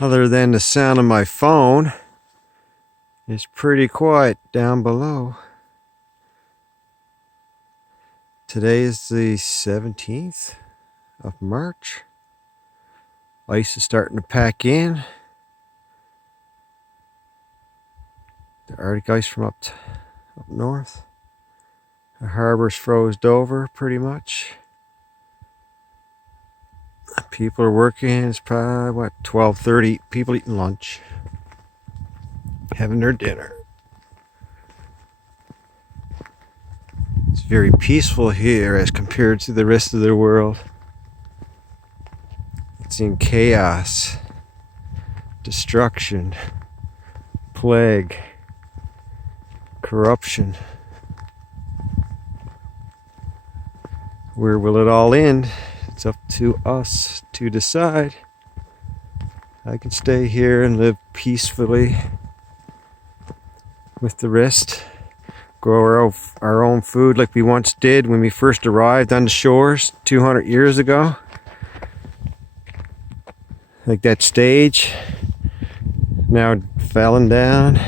Other than the sound of my phone, it's pretty quiet down below. Today is the 17th of March. Ice is starting to pack in. The Arctic ice from up north. The harbor's froze over pretty much. People are working. It's probably 12:30. People eating lunch, having their dinner. It's very peaceful here as compared to the rest of the world. It's in chaos, destruction, plague, corruption. Where will it all end? It's up to us to decide. I can stay here and live peacefully with the rest. Grow our own food like we once did when we first arrived on the shores 200 years ago. Like that stage, now falling down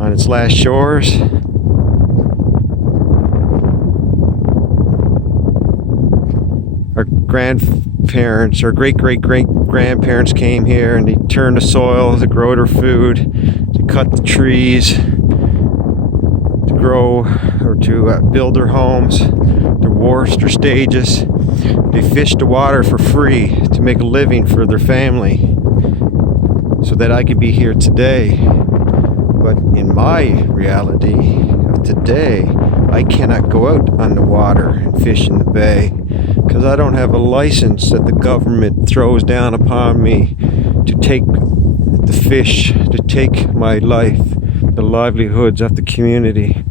on its last shores. Our grandparents, our great-great-great-grandparents came here and they turned the soil to grow their food, to cut the trees, to grow or to build their homes, their wharves, their stages. They fished the water for free to make a living for their family so that I could be here today. But in my reality of today, I cannot go out on the water and fish in the bay because I don't have a license that the government throws down upon me to take the fish, to take my life, the livelihoods of the community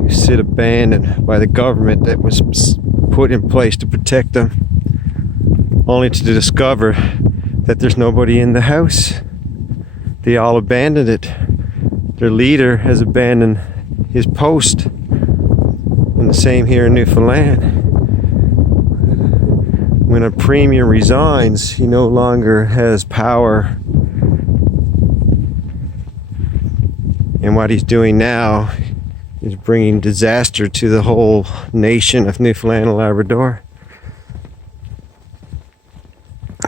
who sit abandoned by the government that was put in place to protect them, only to discover that there's nobody in the house. They all abandoned it. Their leader has abandoned his post. And the same here in Newfoundland. When a premier resigns, he no longer has power. And what he's doing now is bringing disaster to the whole nation of Newfoundland and Labrador.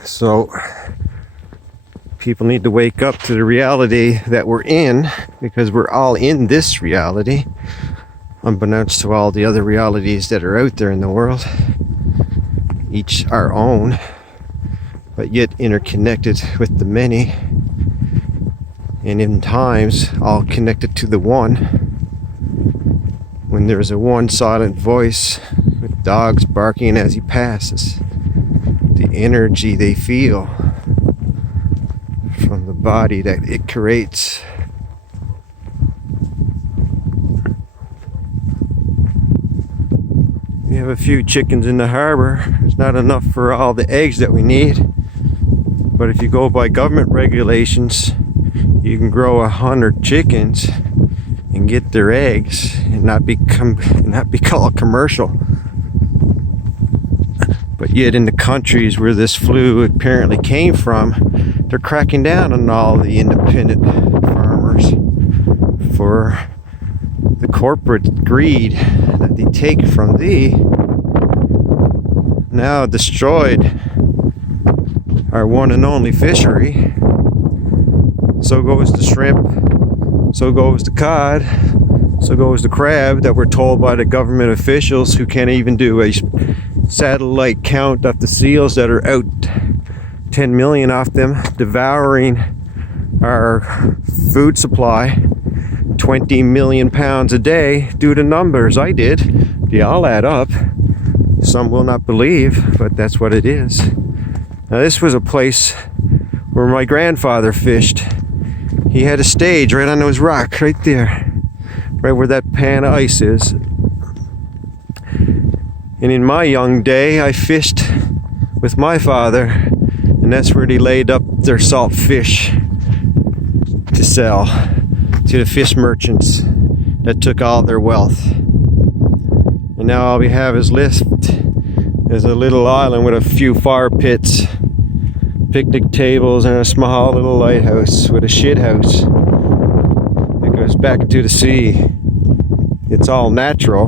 So people need to wake up to the reality that we're in, because we're all in this reality, unbeknownst to all the other realities that are out there in the world, each our own, but yet interconnected with the many, and in times all connected to the one. When there's a one silent voice with dogs barking as he passes, the energy they feel from the body that it creates. We have a few chickens in the harbor. There's not enough for all the eggs that we need. But if you go by government regulations, you can grow 100 chickens and get their eggs and not be called commercial. But yet in the countries where this flu apparently came from, they're cracking down on all the independent farmers for the corporate greed that they take from thee. Now destroyed our one and only fishery. So goes the shrimp, so goes the cod, so goes the crab that we're told by the government officials who can't even do a satellite count of the seals that are out. 10 million of them devouring our food supply. 20 million pounds a day. Do the numbers. I did. They all add up. Some will not believe, but that's what it is. Now this was a place where my grandfather fished. He had a stage right on those rocks right there, right where that pan of ice is. And in my young day, I fished with my father, and that's where they laid up their salt fish to sell to the fish merchants that took all their wealth. And now all we have is left is a little island with a few fire pits picnic tables and a small little lighthouse with a shit house that goes back to the sea. It's all natural,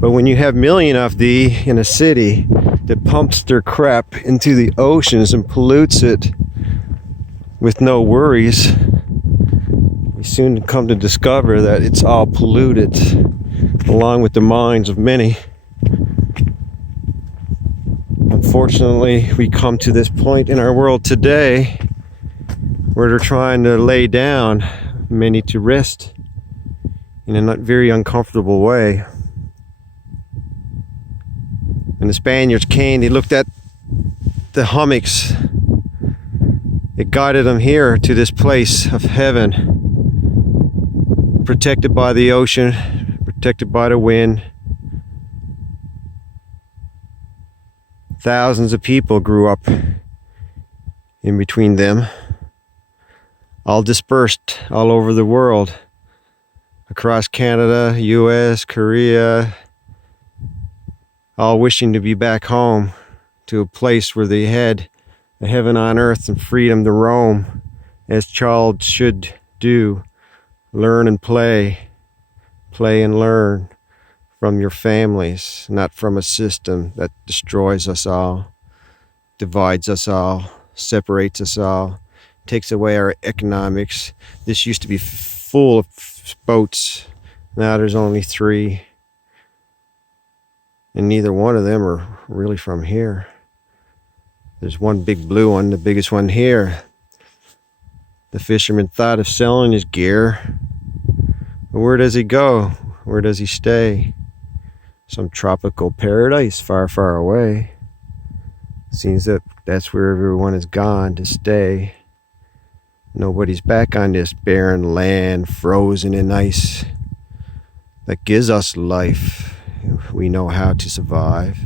but when you have million of thee in a city that pumps their crap into the oceans and pollutes it with no worries, you soon come to discover that it's all polluted, along with the minds of many. Unfortunately, we come to this point in our world today where they're trying to lay down many to rest in a not very uncomfortable way. When the Spaniards came, they looked at the hummocks. It guided them here to this place of heaven, protected by the ocean, protected by the wind. Thousands of people grew up in between them, all dispersed all over the world, across Canada, US, Korea, all wishing to be back home to a place where they had a heaven on earth and freedom to roam as child should do. Learn and play and learn from your families, not from a system that destroys us all, divides us all, separates us all, takes away our economics. This used to be full of boats. Now there's only 3. And neither one of them are really from here. There's one big blue one, the biggest one here. The fisherman thought of selling his gear. But where does he go? Where does he stay? Some tropical paradise far, far away. Seems that that's where everyone has gone to stay. Nobody's back on this barren land, frozen in ice, that gives us life. We know how to survive,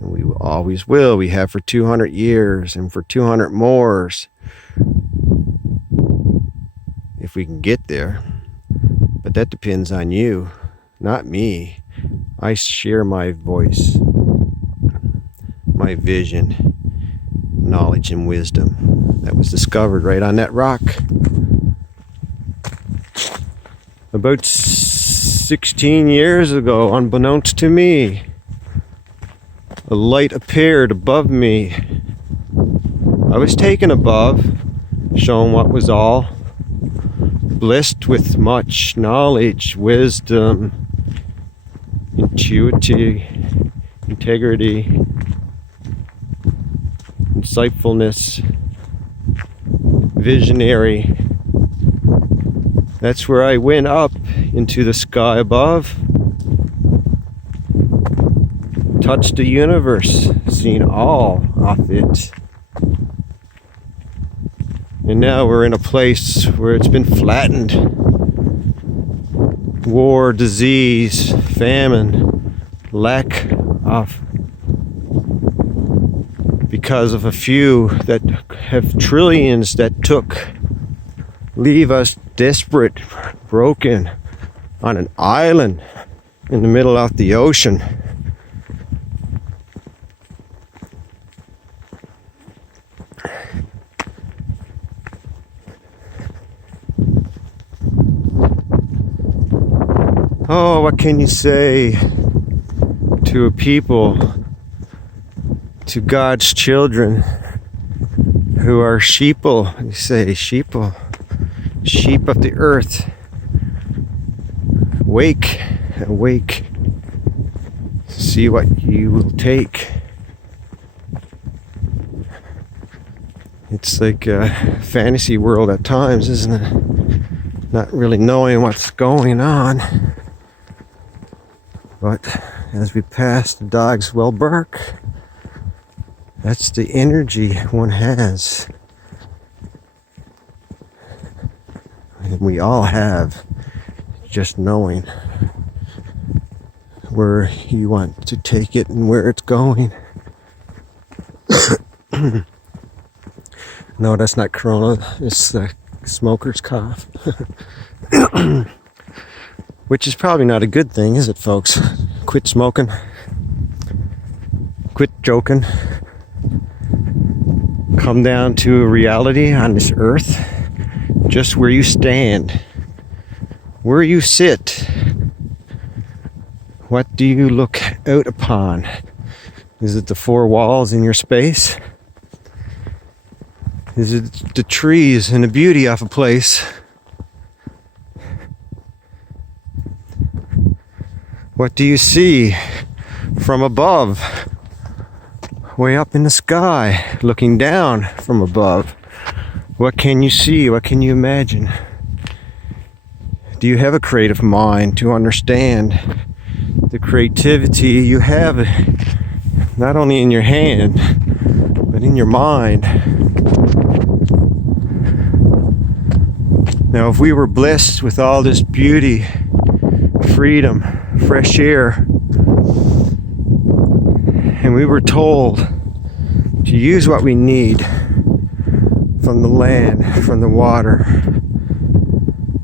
and we always will. We have for 200 years and for 200 more if we can get there. But that depends on you, not me. I share my voice, my vision, knowledge and wisdom that was discovered right on that rock about 16 years ago, unbeknownst to me. A light appeared above me. I was taken above, shown what was all, blessed with much knowledge, wisdom, intuity, integrity, insightfulness, visionary. That's where I went up into the sky above, touched the universe, seen all of it. And now we're in a place where it's been flattened. War, disease, famine, lack of, because of a few that have trillions that took, leave us desperate, broken, on an island in the middle of the ocean. Oh, what can you say to a people, to God's children who are sheeple? You say sheeple, sheep of the earth. Wake, awake, see what you will take. It's like a fantasy world at times, isn't it? Not really knowing what's going on. But as we pass, the dogs will bark. That's the energy one has. And we all have, just knowing where you want to take it and where it's going. No, that's not Corona. It's the smoker's cough. Which is probably not a good thing, is it, folks? Quit smoking. Quit joking. come down to a reality on this earth, just where you stand, where you sit. What do you look out upon? Is it the four walls in your space? Is it the trees and the beauty of a place? What do you see from above? Way up in the sky, looking down from above. What can you see? What can you imagine? Do you have a creative mind to understand the creativity you have, not only in your hand, but in your mind? Now, if we were blessed with all this beauty, freedom, fresh air, and we were told to use what we need from the land, from the water,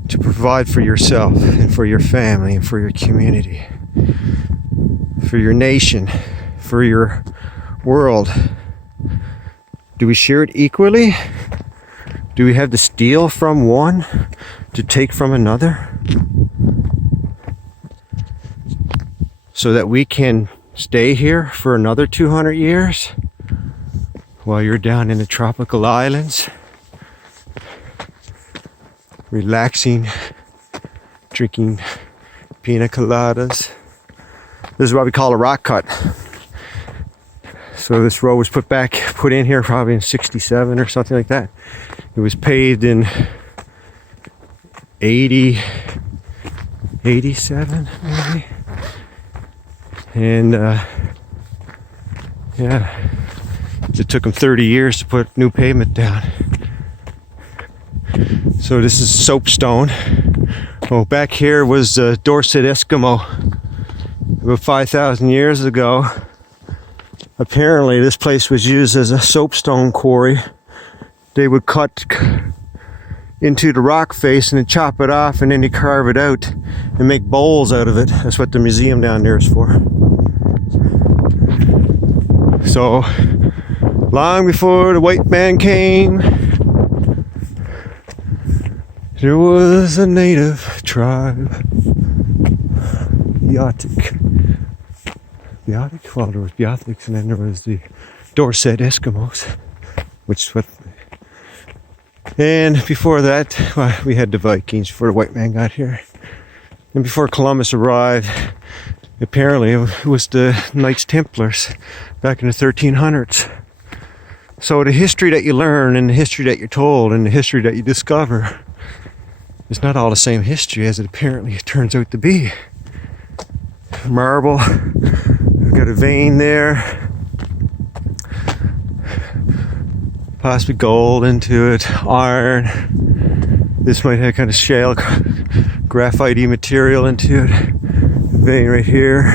to provide for yourself and for your family and for your community, for your nation, for your world, do we share it equally? Do we have to steal from one to take from another? So that we can stay here for another 200 years while you're down in the tropical islands, relaxing, drinking pina coladas. This is what we call a rock cut. So this road was put in here probably in 67 or something like that. It was paved in 87 maybe. And yeah, it took them 30 years to put new pavement down. So this is soapstone. Oh, back here was Dorset Eskimo. About 5,000 years ago, apparently this place was used as a soapstone quarry. They would cut into the rock face and then chop it off, and then they carve it out and make bowls out of it. That's what the museum down there is for. So, long before the white man came, there was a native tribe, Beothuk. Well, there was Beothuks, and then there was the Dorset Eskimos, which is what. And before that, well, we had the Vikings before the white man got here. And before Columbus arrived, apparently it was the Knights Templars back in the 1300s. So the history that you learn and the history that you're told and the history that you discover is not all the same history as it apparently turns out to be. Marble, we've got a vein there, possibly gold into it, iron. This might have kind of shale, graphite-y material into it. Vein right here.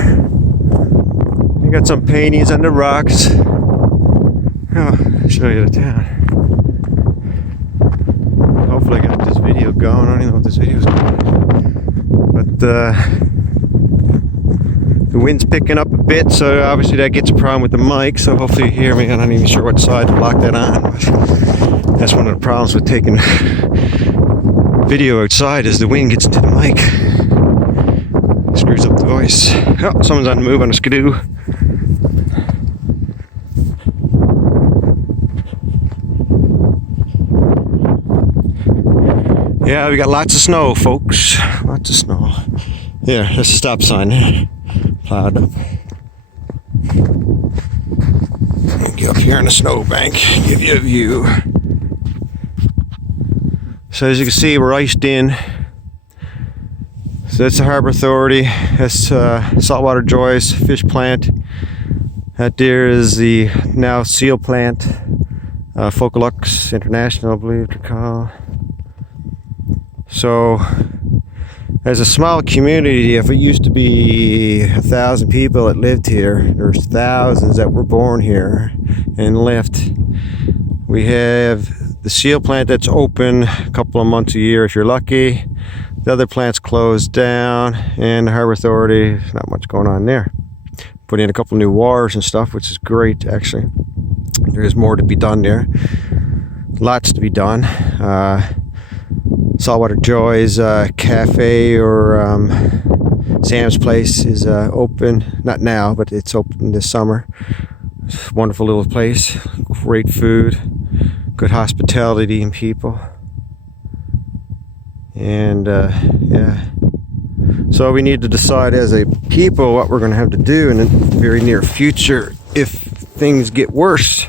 You got some paintings on the rocks. Oh, I'll show you the town. Hopefully I got this video going. I don't even know if this video is going. But the wind's picking up a bit, so obviously that gets a problem with the mic, so hopefully you hear me. I'm not even sure what side to lock that on. But that's one of the problems with taking video outside, is the wind gets into the mic. Screws up the voice. Oh, someone's on the move on a skidoo. Yeah, we got lots of snow, folks. Lots of snow. Here, there's a stop sign there. Plowed up. Get up here on the snowbank, give you a view. So as you can see, we're iced in. So that's the Harbor Authority. That's Saltwater Joyce fish plant. That there is the now seal plant, Focalux International, I believe they're called. So, as a small community, if it used to be 1,000 people that lived here, there's thousands that were born here and left. We have the seal plant that's open a couple of months a year if you're lucky. The other plant's closed down, and the Harbor Authority, not much going on there. Put in a couple new wharves and stuff, which is great actually. there's more to be done there. Lots to be done. Saltwater Joy's cafe or Sam's Place is open. Not now, but it's open this summer. It's a wonderful little place. Great food, good hospitality and people. And yeah. So we need to decide as a people what we're going to have to do in the very near future if things get worse.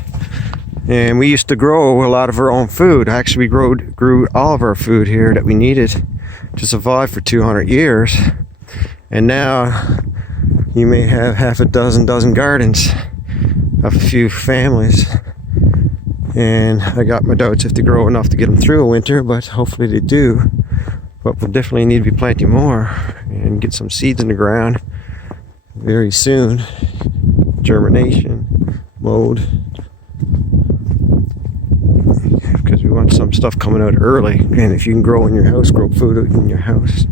And we used to grow a lot of our own food. Actually, we grew all of our food here that we needed to survive for 200 years. And now you may have half a dozen gardens of a few families. And I got my doubts if they grow enough to get them through a winter, but hopefully they do. But we'll definitely need to be planting more and get some seeds in the ground very soon. Germination mode. Because we want some stuff coming out early. And if you can grow in your house, grow food in your house.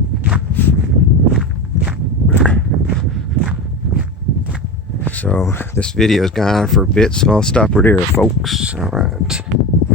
So this video is gone for a bit, so I'll stop right here, folks. All right.